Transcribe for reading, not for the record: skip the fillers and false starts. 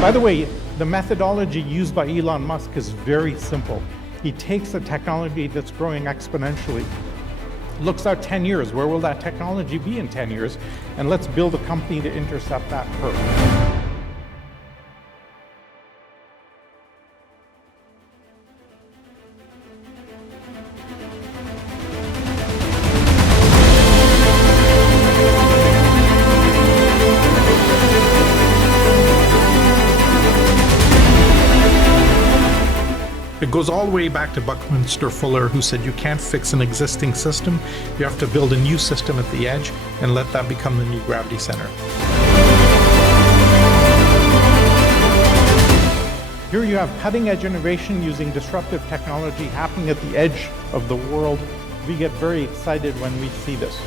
By the way, the methodology used by Elon Musk is very simple. He takes a technology that's growing exponentially, looks out 10 years, where will that technology be in 10 years? And let's build a company to intercept that curve. It goes all the way back to Buckminster Fuller, who said you can't fix an existing system, you have to build a new system at the edge and let that become the new gravity center. Here you have cutting-edge innovation using disruptive technology happening at the edge of the world. We get very excited when we see this.